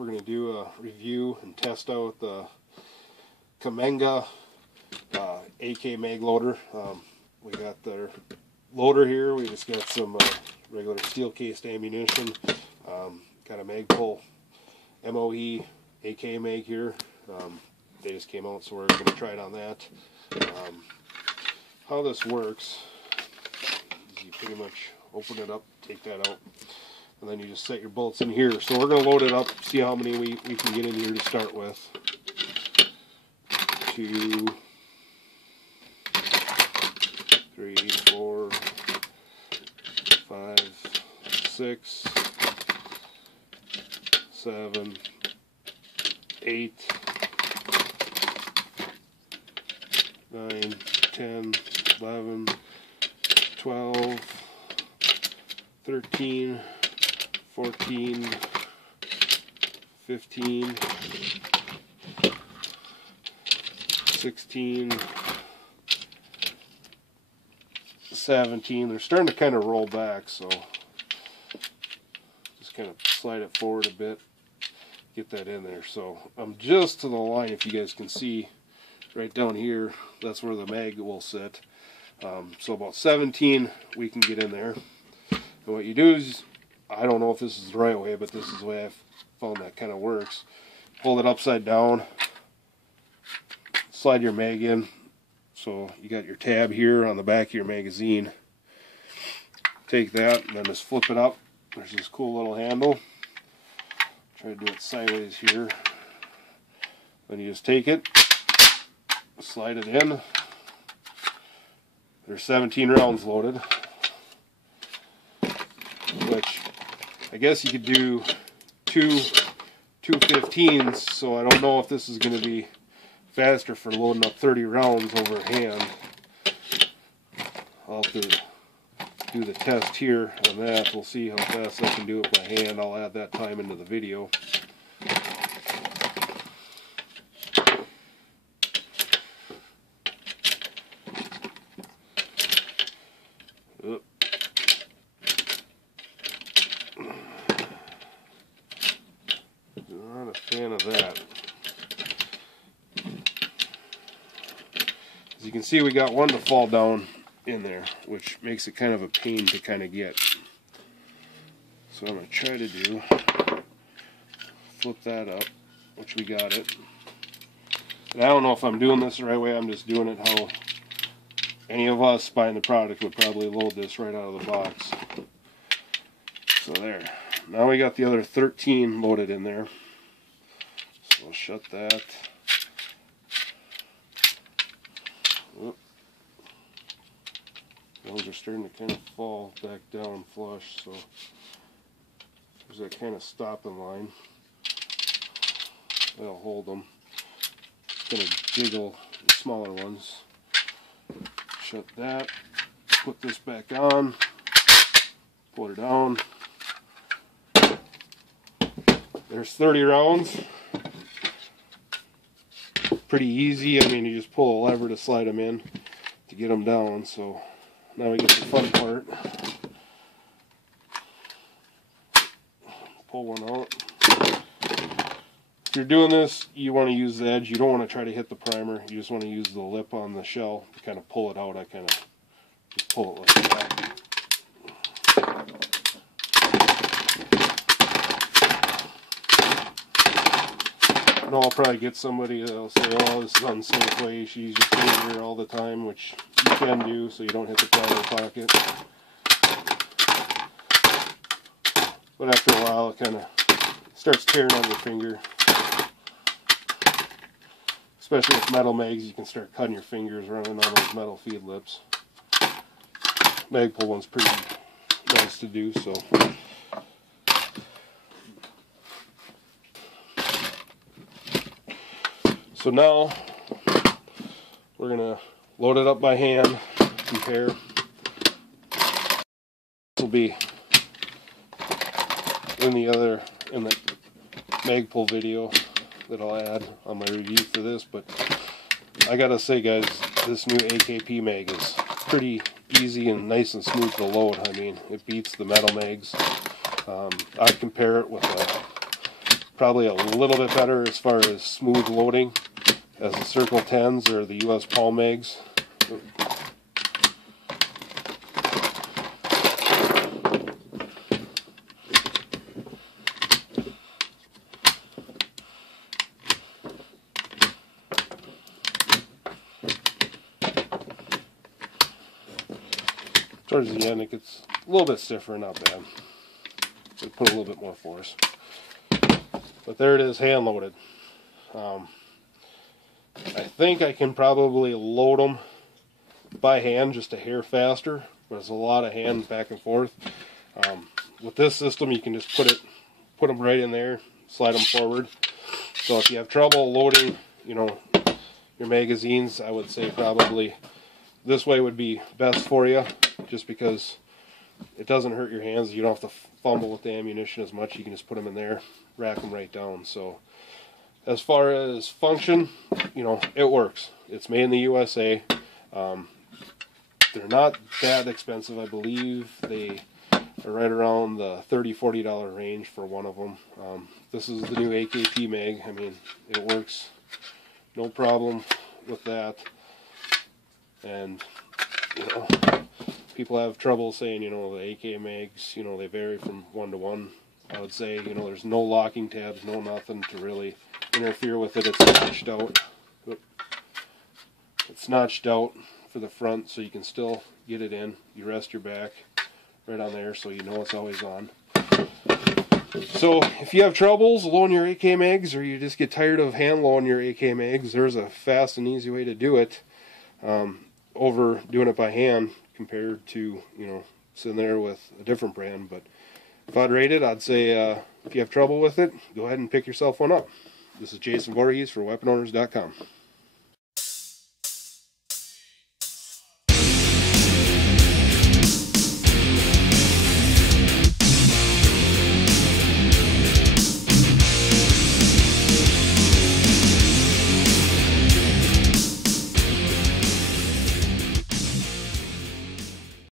we're going to do a review and test out the Cemmenga AK mag loader. We got their loader here. We just got some regular steel cased ammunition. Got a Magpul MOE AK mag here. They just came out, so we're going to try it on that. How this works is you pretty much open it up, take that out, and then you just set your bullets in here. So we're going to load it up, see how many we can get in here to start with. 2, 3, 4, 5, 6, 7, 8, 9, 10, 11, 12, 13, 14, 15, 16, 17. They're starting to kind of roll back, so just kind of slide it forward a bit, get that in there. So I'm just to the line, if you guys can see right down here, that's where the mag will sit. So about 17 we can get in there. And what you do is, I don't know if this is the right way, but this is the way I've found that kind of works. Hold it upside down, slide your mag in. So you got your tab here on the back of your magazine. Take that and then just flip it up. There's this cool little handle. Try to do it sideways here. Then you just take it, slide it in. There's 17 rounds loaded, which I guess you could do two 15s, so I don't know if this is going to be faster for loading up 30 rounds over hand. I'll have to do the test here on that. We'll see how fast I can do it by hand. I'll add that time into the video. Not a fan of that. As you can see, we got one to fall down in there, which makes it kind of a pain to kind of get. So I'm going to try to do, flip that up, which we got it. And I don't know if I'm doing this the right way. I'm just doing it how any of us buying the product would probably load this right out of the box. So there. Now we got the other 13 loaded in there. So we'll shut that. Oop. Those are starting to kind of fall back down flush, so there's that kind of stopping line. That'll hold them. It's going to jiggle the smaller ones. Shut that. Put this back on. Put it down. There's 30 rounds. Pretty easy. I mean, you just pull a lever to slide them in to get them down. So now we get the fun part. Pull one out. If you're doing this, you want to use the edge. You don't want to try to hit the primer. You just want to use the lip on the shell to kind of pull it out. I kind of just pull it like that. And I'll probably get somebody that'll say, oh, this is unsafe way, you should use your finger all the time, which you can do so you don't hit the primer pocket. But after a while, it kind of starts tearing on your finger. Especially with metal mags, you can start cutting your fingers running on those metal feed lips. Magpul one's pretty nice to do, so. So now we're going to load it up by hand, compare. This will be in the Magpul video that I'll add on my review for this, but I gotta say, guys, this new AKP mag is pretty easy and nice and smooth to load. I mean, it beats the metal mags. I'd compare it with a probably a little bit better as far as smooth loading as the Circle 10s or the US Palm Mags. Towards the end it gets a little bit stiffer, not bad. So put a little bit more force. But there it is, hand loaded. I think I can probably load them by hand just a hair faster, but it's a lot of hand back and forth. With this system, you can just put them right in there, slide them forward. So if you have trouble loading, you know, your magazines, I would say probably this way would be best for you, just because it doesn't hurt your hands. You don't have to fumble with the ammunition as much. You can just put them in there, rack them right down. So as far as function, you know, it works. It's made in the USA. They're not that expensive. I believe they are right around the $30–40 range for one of them. This is the new AKP mag. I mean, it works no problem with that. And, you know, people have trouble saying, you know, the AK mags, you know, they vary from one to one. I would say, you know, there's no locking tabs, no nothing to really interfere with it. It's notched out. It's notched out for the front, so you can still get it in. You rest your back right on there, so you know it's always on. So if you have troubles loading your AK mags, or you just get tired of hand loading your AK mags, there's a fast and easy way to do it over doing it by hand compared to, you know, sitting there with a different brand. But if I'd rate it, I'd say if you have trouble with it, go ahead and pick yourself one up. This is Jason Voorhees for WeaponOwners.com.